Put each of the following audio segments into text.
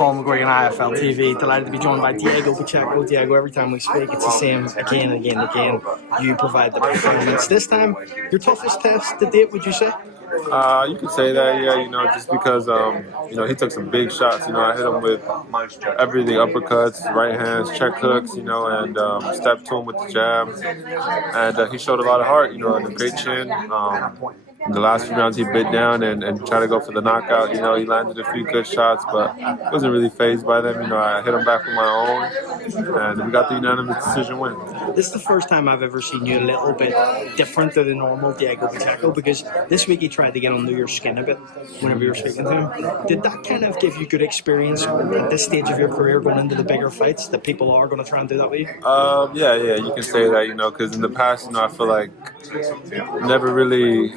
Colin McGuigan, IFLTV. Delighted to be joined by Diego Pacheco. Diego, every time we speak, it's the same again and again and again. You provide the performance. This time, your toughest test to date, would you say? You could say that, yeah, just because, he took some big shots. I hit him with everything, uppercuts, right hands, check hooks, and stepped to him with the jab. And he showed a lot of heart, and a great chin. In the last few rounds, he bit down and tried to go for the knockout. He landed a few good shots, but wasn't really fazed by them. I hit him back with my own, and we got the unanimous decision win. This is the first time I've ever seen you a little bit different than the normal Diego Pacheco, because this week he tried to get under your skin a bit whenever you were speaking to him. Did that kind of give you good experience at this stage of your career going into the bigger fights, that people are going to try and do that with you? Yeah, you can say that, because in the past, I feel like never really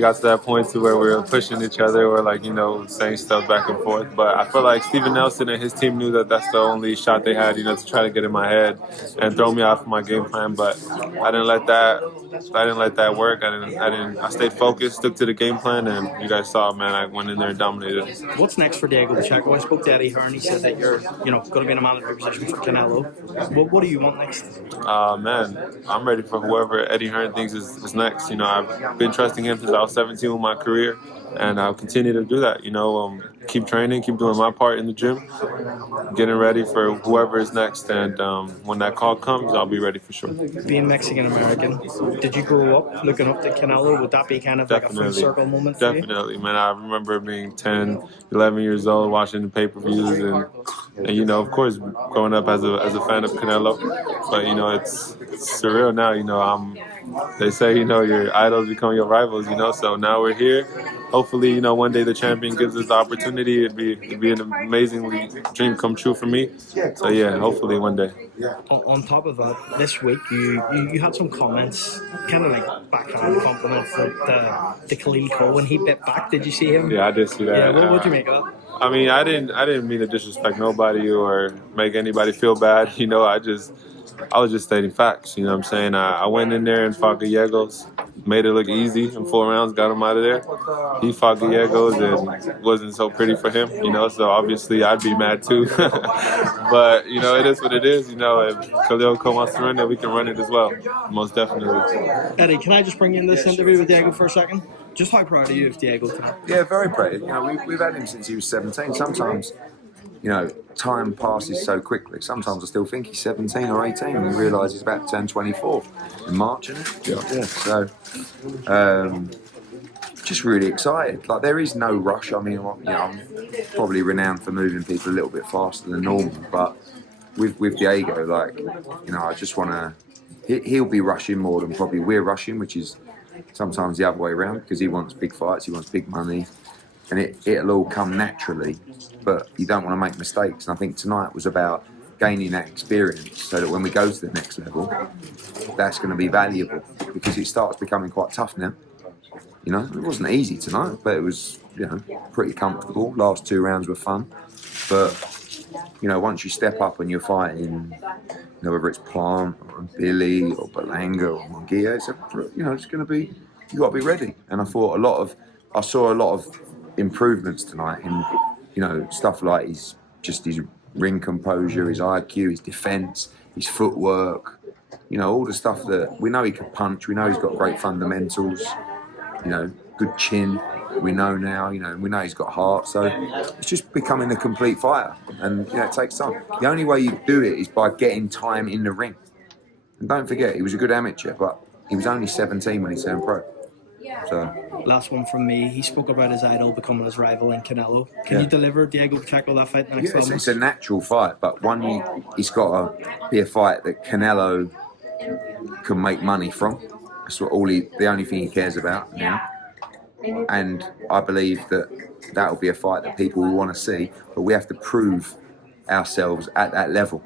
got to that point to where we were pushing each other or saying stuff back and forth. But I feel like Steven Nelson and his team knew that that's the only shot they had, to try to get in my head and throw me off my game plan. But I didn't let that work. I stayed focused, stuck to the game plan, and you guys saw, man, I went in there and dominated. What's next for Diego Pacheco? I spoke to Hearn. He said that you're, going to be in a manager position for Canelo. What do you want next? Man, I'm ready for whoever Eddie Hearn thinks is next. I've been trusting him since I was 17 with my career, and I'll continue to do that. Keep training, keep doing my part in the gym, getting ready for whoever is next. And when that call comes, I'll be ready for sure. Being Mexican-American, did you grow up looking up to Canelo? Would that be kind of like a full circle moment for you? Definitely, man. I remember being 10, 11 years old, watching the pay-per-views, and of course, growing up as a fan of Canelo. But, it's surreal now. They say, your idols become your rivals, so now we're here. Hopefully, one day the champion gives us the opportunity. It'd be an amazing dream come true for me. So yeah, hopefully one day. On top of that, this week you had some comments, kind of like backhand compliments to Khalil Cole when he bit back. Did you see him? Yeah, I did see that. Yeah, what'd you make of that? I mean, I didn't mean to disrespect nobody or make anybody feel bad. I was just stating facts. You know what I'm saying? I went in there and fought Gallegos, made it look easy in 4 rounds, got him out of there. He fought Gallegos and it wasn't so pretty for him, so obviously I'd be mad too. But, it is what it is. If Khalil Cole wants to run it, we can run it as well. Most definitely. Eddie, can I just bring you in this interview with Diego for a second? Just how proud are you of Diego today? Yeah, very proud. We've had him since he was 17. Sometimes, time passes so quickly. Sometimes I still think he's 17 or 18 and you realise he's about to turn 24 in March, isn't it? Yeah. So, just really excited. There is no rush. I mean, I'm probably renowned for moving people a little bit faster than normal, but with Diego, I just want to. He'll be rushing more than probably we're rushing, which is sometimes the other way around, because he wants big fights, he wants big money, and it'll all come naturally. But you don't want to make mistakes. And I think tonight was about gaining that experience so that when we go to the next level, that's going to be valuable, because it starts becoming quite tough now. It wasn't easy tonight, but it was, pretty comfortable. Last 2 rounds were fun. But, once you step up and you're fighting, whether it's Plant or Billy or Berlanga or Munguia, it's going to be, you got to be ready. And I saw a lot of improvements tonight in, stuff like his ring composure, his IQ, his defence, his footwork, all the stuff that we know he can punch, we know he's got great fundamentals, good chin, we know now, we know he's got heart, so it's just becoming a complete fighter, and it takes time. The only way you do it is by getting time in the ring. And don't forget, he was a good amateur, but he was only 17 when he turned pro. So. Last one from me. He spoke about his idol becoming his rival in Canelo. Can you deliver Diego Pacheco that fight in the next 12 months? It's a natural fight, but it's got to be a fight that Canelo can make money from. That's what the only thing he cares about now. And I believe that will be a fight that people will want to see, but we have to prove ourselves at that level.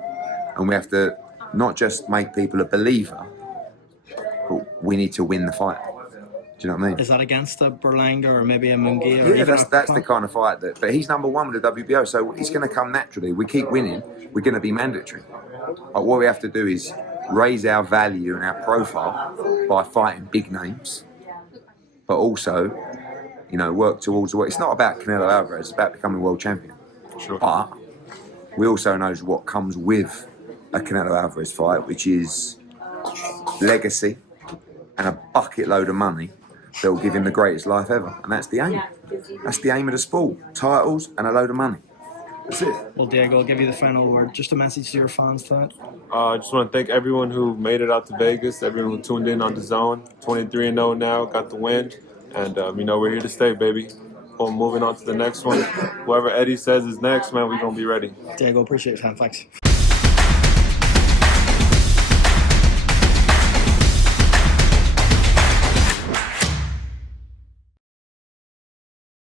And we have to not just make people a believer, but we need to win the fight. Do you know what I mean? Is that against a Berlanga or maybe a Munguia? Yeah, that's the kind of fight but he's number 1 with the WBO, so it's going to come naturally. We keep winning, we're going to be mandatory. But what we have to do is raise our value and our profile by fighting big names, but also, work towards it's not about Canelo Alvarez, it's about becoming world champion. Sure. But we also know what comes with a Canelo Alvarez fight, which is legacy and a bucket load of money that will give him the greatest life ever. And that's the aim. That's the aim of the sport. Titles and a load of money. That's it. Well, Diego, I'll give you the final word. Just a message to your fans tonight. I just want to thank everyone who made it out to Vegas, everyone who tuned in on the zone. 23-0 now, got the win. And, we're here to stay, baby. Well, moving on to the next one. Whoever Eddie says is next, man, we're going to be ready. Diego, appreciate your time. Thanks.